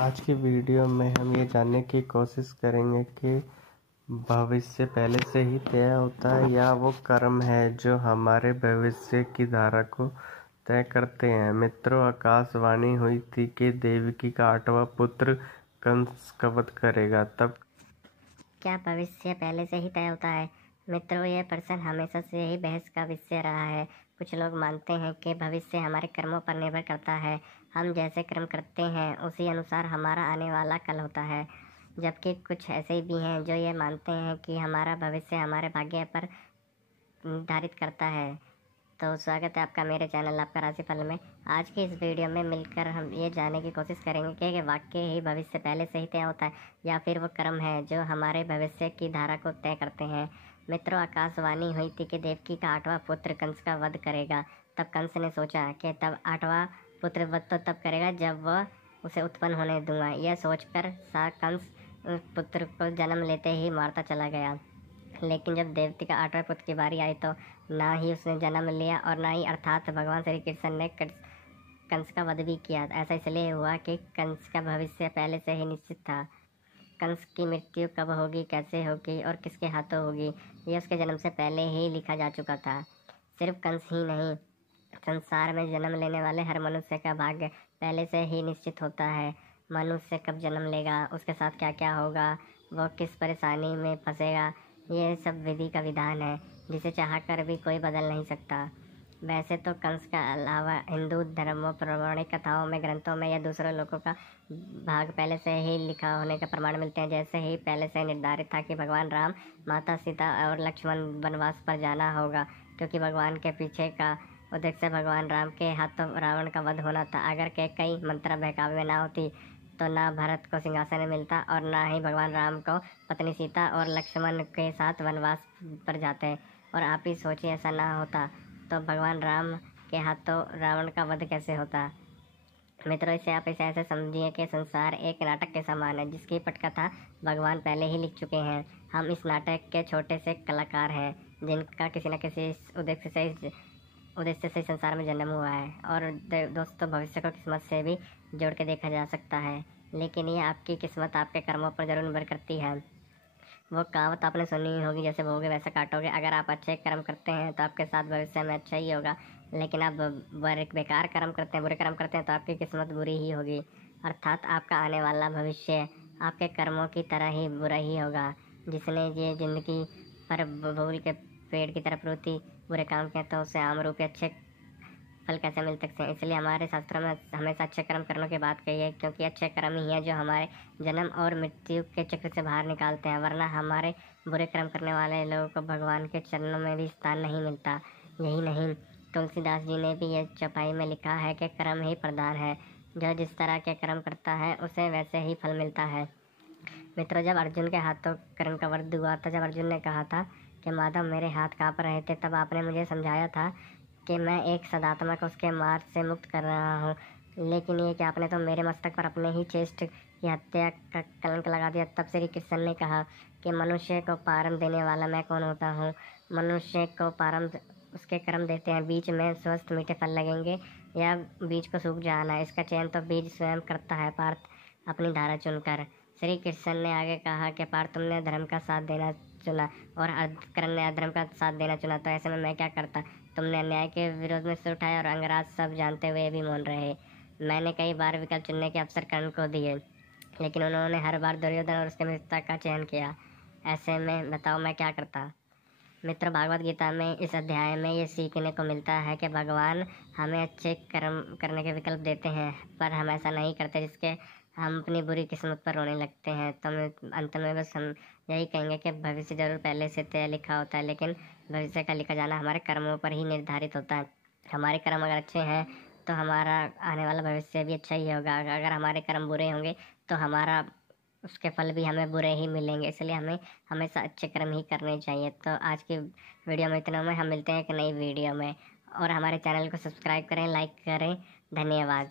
आज की वीडियो में हम ये जानने की कोशिश करेंगे कि भविष्य पहले से ही तय होता है या वो कर्म है जो हमारे भविष्य की धारा को तय करते हैं। मित्रों, आकाशवाणी हुई थी कि देवकी का 8वां पुत्र कंस का वध करेगा। तब क्या भविष्य पहले से ही तय होता है? मित्रों, यह प्रश्न हमेशा से ही बहस का विषय रहा है। कुछ लोग मानते हैं कि भविष्य हमारे कर्मों पर निर्भर करता है। हम जैसे कर्म करते हैं उसी अनुसार हमारा आने वाला कल होता है। जबकि कुछ ऐसे भी हैं जो ये मानते हैं कि हमारा भविष्य हमारे भाग्य पर निर्धारित करता है। तो स्वागत है आपका मेरे चैनल आपका राशिफल में। आज की इस वीडियो में मिलकर हम ये जानने की कोशिश करेंगे कि वाकई ही भविष्य पहले से ही तय होता है या फिर वो कर्म है जो हमारे भविष्य की धारा को तय करते हैं। मित्रों, आकाशवाणी हुई थी कि देवकी का 8वां पुत्र कंस का वध करेगा। तब कंस ने सोचा कि तब 8वां पुत्र वध तो तब करेगा जब वह उसे उत्पन्न होने दूंगा। यह सोचकर कंस पुत्र को जन्म लेते ही मारता चला गया। लेकिन जब देवती का 8वें पुत्र की बारी आई तो ना ही उसने जन्म लिया और ना ही अर्थात भगवान श्री कृष्ण ने कंस का वध भी किया। ऐसा इसलिए हुआ कि कंस का भविष्य पहले से ही निश्चित था। कंस की मृत्यु कब होगी, कैसे होगी और किसके हाथों होगी, ये उसके जन्म से पहले ही लिखा जा चुका था। सिर्फ कंस ही नहीं, संसार में जन्म लेने वाले हर मनुष्य का भाग्य पहले से ही निश्चित होता है। मनुष्य कब जन्म लेगा, उसके साथ क्या क्या होगा, वो किस परेशानी में फंसेगा, ये सब विधि का विधान है जिसे चाहकर भी कोई बदल नहीं सकता। वैसे तो कंस के अलावा हिंदू धर्मों, पौराणिक कथाओं में, ग्रंथों में या दूसरे लोगों का भाग पहले से ही लिखा होने का प्रमाण मिलते हैं। जैसे ही पहले से निर्धारित था कि भगवान राम, माता सीता और लक्ष्मण वनवास पर जाना होगा, क्योंकि भगवान के पीछे का उद्देश्य भगवान राम के हाथों रावण का वध होना था। अगर कई मंत्रा बहकावे ना होती तो ना भरत को सिंहासन मिलता और ना ही भगवान राम को पत्नी सीता और लक्ष्मण के साथ वनवास पर जाते। और आप ही सोचिए, ऐसा ना होता तो भगवान राम के हाथों रावण का वध कैसे होता। मित्रों, इसे आप इसे ऐसे समझिए कि संसार एक नाटक के समान है जिसकी पटकथा भगवान पहले ही लिख चुके हैं। हम इस नाटक के छोटे से कलाकार हैं जिनका किसी न किसी उद्देश्य से संसार में जन्म हुआ है। और दोस्तों, भविष्य को किस्मत से भी जोड़ के देखा जा सकता है, लेकिन ये आपकी किस्मत आपके कर्मों पर जरूर निर्भर करती है। वो कहावत आपने सुनी होगी, जैसे बोगे वैसा काटोगे। अगर आप अच्छे कर्म करते हैं तो आपके साथ भविष्य में अच्छा ही होगा, लेकिन आप बेकार कर्म करते हैं, बुरे कर्म करते हैं तो आपकी किस्मत बुरी ही होगी। अर्थात आपका आने वाला भविष्य आपके कर्मों की तरह ही बुरा ही होगा। जिसने ये जिंदगी पर बबूल के पेड़ की तरफ रोती बुरे काम किए तो उसे आम रूपी अच्छे फल कैसे मिल सकते हैं। इसलिए हमारे शास्त्रों में हमेशा अच्छे कर्म करने की बात कही है, क्योंकि अच्छे कर्म ही है जो हमारे जन्म और मृत्यु के चक्र से बाहर निकालते हैं। वरना हमारे बुरे कर्म करने वाले लोगों को भगवान के चरणों में भी स्थान नहीं मिलता। यही नहीं, तुलसीदास जी ने भी ये चौपाई में लिखा है कि कर्म ही प्रधान है। जो जिस तरह के कर्म करता है उसे वैसे ही फल मिलता है। मित्रों, जब अर्जुन के हाथों कर्म का वध हुआ था, जब अर्जुन ने कहा था कि माधव मेरे हाथ काँप रहे थे, तब आपने मुझे समझाया था कि मैं एक सदात्मा को उसके मार से मुक्त कर रहा हूँ। लेकिन ये कि आपने तो मेरे मस्तक पर अपने ही चेष्ट की हत्या का कलंक लगा दिया। तब श्री कृष्ण ने कहा कि मनुष्य को पारम देने वाला मैं कौन होता हूँ। मनुष्य को पारम उसके कर्म देते हैं। बीज में स्वस्थ मीठे फल लगेंगे या बीज को सूख जाना, इसका चयन तो बीज स्वयं करता है पार्थ, अपनी धारा चुनकर। श्री कृष्ण ने आगे कहा कि पार्थ, तुमने धर्म का साथ देना चुना और कर्ण ने अधर्म का साथ देना चुना, तो ऐसे में मैं क्या करता। तुमने अन्याय के विरोध में सिर उठाया और अंगराज सब जानते हुए भी मौन रहे। मैंने कई बार विकल्प चुनने के अवसर कर्ण को दिए, लेकिन उन्होंने हर बार दुर्योधन और उसके मित्रता का चयन किया। ऐसे में बताओ मैं क्या करता। मित्र, भागवत गीता में इस अध्याय में ये सीखने को मिलता है कि भगवान हमें अच्छे कर्म करने के विकल्प देते हैं, पर हम ऐसा नहीं करते, जिसके हम अपनी बुरी किस्मत पर रोने लगते हैं। तो अंत में बस हम यही कहेंगे कि भविष्य जरूर पहले से तय लिखा होता है, लेकिन भविष्य का लिखा जाना हमारे कर्मों पर ही निर्धारित होता है। हमारे कर्म अगर अच्छे हैं तो हमारा आने वाला भविष्य भी अच्छा ही होगा। अगर हमारे कर्म बुरे होंगे तो हमारा उसके फल भी हमें बुरे ही मिलेंगे। इसलिए हमें हमेशा अच्छे कर्म ही करने चाहिए। तो आज की वीडियो में इतना में, हम मिलते हैं एक नई वीडियो में। और हमारे चैनल को सब्सक्राइब करें, लाइक करें। धन्यवाद।